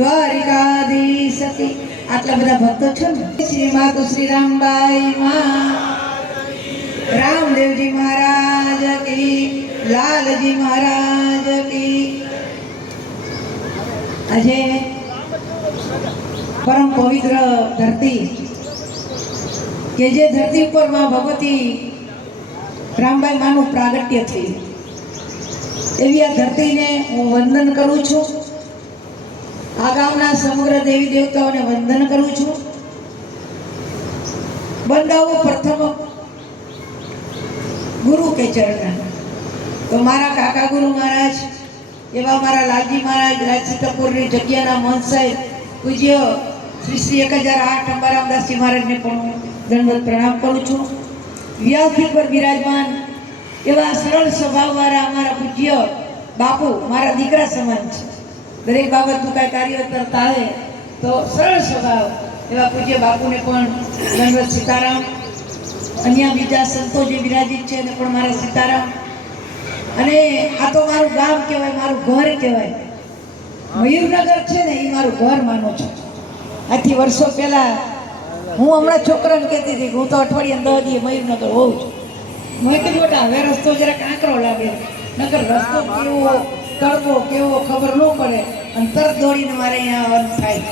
દ્વારિકાધીશ કી આટલા બધા ભક્તો છો ને શ્રી માતુ શ્રી રામબાઈ માં રામદેવજી મહારાજ કી લાલજી મહારાજ કી આજે પરમ પવિત્ર ધરતી કે જે ધરતી ઉપર માં ભગવતી રામબાઈ માનું પ્રાગટ્ય થયું એવી આ ધરતીને હું વંદન કરું છું। આ ગામના સમગ્ર દેવી દેવતાઓને વંદન કરું છું। બંધાવું પ્રથમ ગુરુ કે ચરણ તો મારા કાકા ગુરુ મહારાજ એવા મારા લાલજી મહારાજ રાજસીતાપુરની જગ્યાના મહંત સાહેબ પૂજ્ય શ્રી શ્રી 1008 અંબારામદાસજી મહારાજને પણ દંડવત પ્રણામ કરું છું। વ્યાસપીઠ પર બિરાજમાન એવા સરળ સ્વભાવવાળા અમારા પૂજ્ય બાપુ મારા દીકરા સમાન છે। દરેક બાબતનું કાંઈ કાર્ય કરતા આવે તો સરળ સ્વભાવ એવા પૂજ્ય બાપુને પણ દંડવત સીતારામ। અન્ય બીજા સંતો જે બિરાજિત છે એને પણ મારા સીતારામ। અને આ તો મારું ગામ કહેવાય, મારું ઘર કહેવાય। મયુરનગર છે ને એ મારું ઘર માનું છું। આથી વર્ષો પહેલાં હું હમણાં છોકરાને કહેતી હતી હું તો અઠવાડિયે 10 દિવસે મયુરનગર હોઉં છું। મેં કીધું બેટા હવે રસ્તો જરાક આંકરો લાગે, નકર રસ્તો કેવો તડકો કેવો ખબર ન પડે અને તરત દોડીને મારે અહીંયા આવવાનું થાય।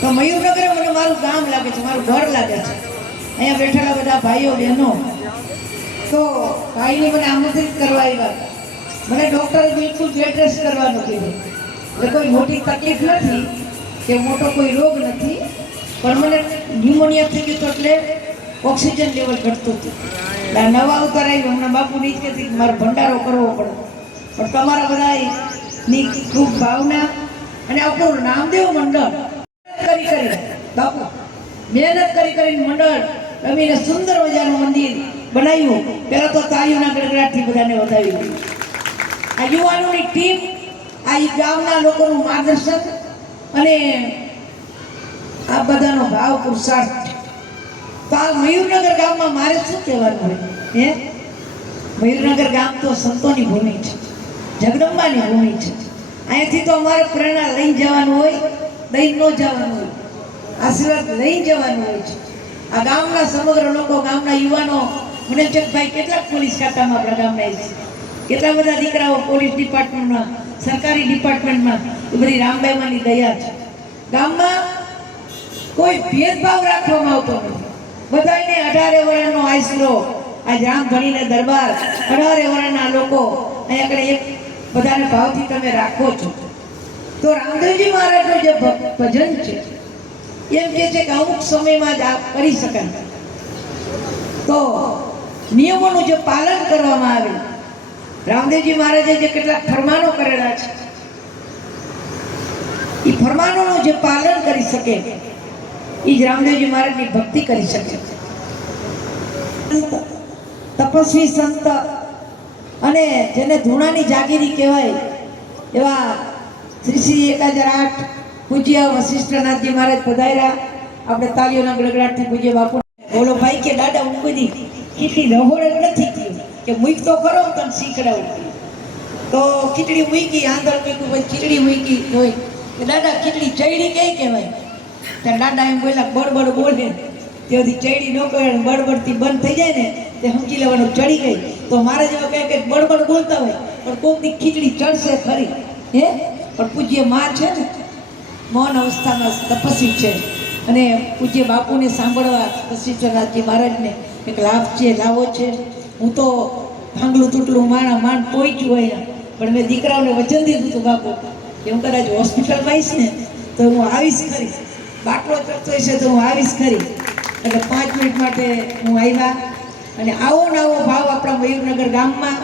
તો મયુરનગર મને મારું ગામ લાગે છે, મારું ઘર લાગે છે। અહીંયા બેઠેલા બધા ભાઈઓ બહેનો તો ભાઈને મને આમંત્રિત કરવા આવ્યા। મને ડૉક્ટરે બિલકુલ બેડ રેસ્ટ કરવાનું કીધું। એટલે કોઈ મોટી તકલીફ નથી કે મોટો કોઈ રોગ નથી, પણ મને ન્યુમોનિયા થઈ ગયું એટલે ઓક્સિજન લેવલ ઘટતું હતું। એટલે નવા ઉતાર આવ્યું હમણાં બાપુની જ કહેતી મારે ભંડારો કરવો પડે, પણ તમારા બધાની ખૂબ ભાવના અને આપણું રામદેવ મંડળ કરી બાપુ મહેનત કરીને મંડળ રમીને સુંદર મજાનું મંદિર બનાવ્યું। પહેલાં તો તાળીઓના ગડગડાટથી બધાને વધાવી દીધું। આ યુવાનોની ટીમ, આ ગામના લોકોનું માર્ગદર્શન અને આ બધાનો ભાવ પુરુષાર્થ। તો આ મયુરનગર ગામમાં મારે શું કહેવાનું હોય હે? મયુરનગર ગામ તો સંતોની ભૂમિ છે, જગદંબાની ભૂમિ છે। અહીંયાથી તો અમારે પ્રેરણા લઈને જવાનું હોય, દઈને ન જવાનું હોય, આશીર્વાદ લઈને જવાનું હોય છે। આ ગામના સમગ્ર લોકો, ગામના યુવાનો, મને છે ભાઈ કેટલાક પોલીસ ખાતામાં આપણા ગામના છે, કેટલા બધા દીકરાઓ પોલીસ ડિપાર્ટમેન્ટમાં, સરકારી ડિપાર્ટમેન્ટમાં, એ બધી રામબાઈમાંની દયા છે। ગામમાં કોઈ ભેદભાવ રાખવામાં આવતો નથી, બધાને 18 વર્ષનો આશરો આજ રામ ભણીને દરબાર 18 વર્ષના લોકો અહીંયા આગળ એક બધાને ભાવથી તમે રાખો છો। તો રામદેવજી મહારાજનું જે ભજન છે એમ કે છે કે અમુક સમયમાં જ આ કરી શકાય, તો નિયમોનું જે પાલન કરવામાં આવે। રામદેવજી મહારાજે જે કેટલાક ફરમાનો કરેલા છે એ ફરમાનોનું જે પાલન કરી શકે એ જ રામદેવજી મહારાજની ભક્તિ કરી શકે। તપસ્વી સંત અને જેને ધૂણાની જાગીરી કહેવાય એવા શ્રી શ્રી 1008 પૂજ્ય વશિષ્ઠનાથજી મહારાજ પધાર્યા। આપણે તાળીઓના ગડગડાટથી પૂજ્ય બાપુ બોલો ભાઈ કે દાદા હું કોઈ કેટલી રહોડ નથી થયું કે મૂક તો કરો તને શીખડાવું। તો ખીચડી મૂકી આંધળ મૂક્યું, પછી ખીચડી મૂકી હોય કે દાદા ખીચડી ચડી કઈ કહેવાય? ત્યાં દાદા એમ બોલ્યા બળબડ બોલે ત્યાંથી ચડી ન કરે, બળબડથી બંધ થઈ જાય ને તે સમજી લેવાનું ચડી ગઈ। તો મારે જેવા કહે કે બળબડ બોલતા હોય પણ કોકની ખીચડી ચડશે ખરી હે? પણ પૂજ્ય માં છે ને મૌન અવસ્થામાં તપસ્વી છે અને પૂજ્ય બાપુને સાંભળવા વશિષ્ઠનાથજી મહારાજને એક લાભ છે, લાવો છે। હું તો ભાંગલું તૂટલું માંડ પહોંચ્યું હોય, પણ મેં દીકરાઓને વચન દીધું હતું બાપુ કે હું કદાચ હોસ્પિટલમાં આવીશ ને તો હું આવીશ ખરી, બાટલો ચડતો હશે તો હું આવીશ ખરી। એટલે 5 મિનિટ માટે હું આવ્યા અને આવો ને આવો ભાવ આપણા મયુરનગર ગામમાં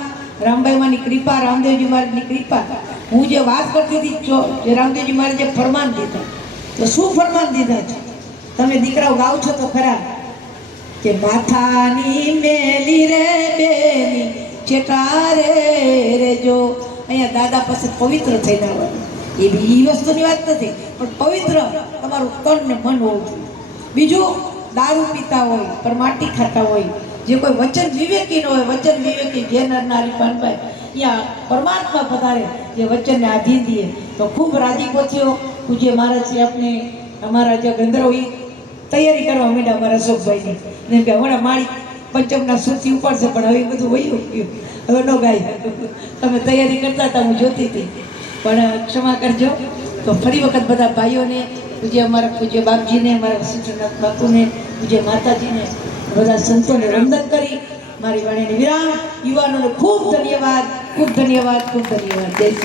રામબાઈમાંની કૃપા, રામદેવજી મહારાજની કૃપા। હું જે વાત કરતી હતી જે રામદેવજી મહારાજે ફરમાન દીધા, તો શું ફરમાન દીધા છે તમે દીકરાઓ ગાવ છો તો ખરા કે માથાની મેલી રે બેની ચેટારે રેજો। અહીંયા દાદા પાસે પવિત્ર થઈને આવવાનું, એ બી વસ્તુની વાત નથી, પણ પવિત્ર તમારું તન ને મન હોવું જોઈએ। બીજું દારૂ પીતા હોય, પરમાટી ખાતા હોય, જે કોઈ વચન વિવેકી ન હોય, વચન વિવેકી જે નર નારી પાનભાઈ અહીંયા પરમાત્મા પધારે જે વચનને આધીન દે તો ખૂબ રાજીપો થયો. પૂજ્ય મહારાજશ્રી આપને અમારા જે ગંધર્વ એ તૈયારી કરવા માંડ્યા અમારા અશોકભાઈની ને કે હમણાં માળી પંચમના સુરથી ઉપાડશે પણ હવે બધું વયું ગયું, હવે ન ગાય. તમે તૈયારી કરતા હતા, હું જોતી હતી, પણ ક્ષમા કરજો. તો ફરી વખત બધા ભાઈઓને, પૂજ્ય અમારા પૂજ્ય બાપજીને, અમારા વશિષ્ઠનાથ બાપુને, પૂજ્ય માતાજીને, બધા સંતોને વંદન કરી મારી વાણીને વિરામ. યુવાનોને ખૂબ ધન્યવાદ, ખૂબ ધન્યવાદ, ખૂબ ધન્યવાદ. જય શ્રી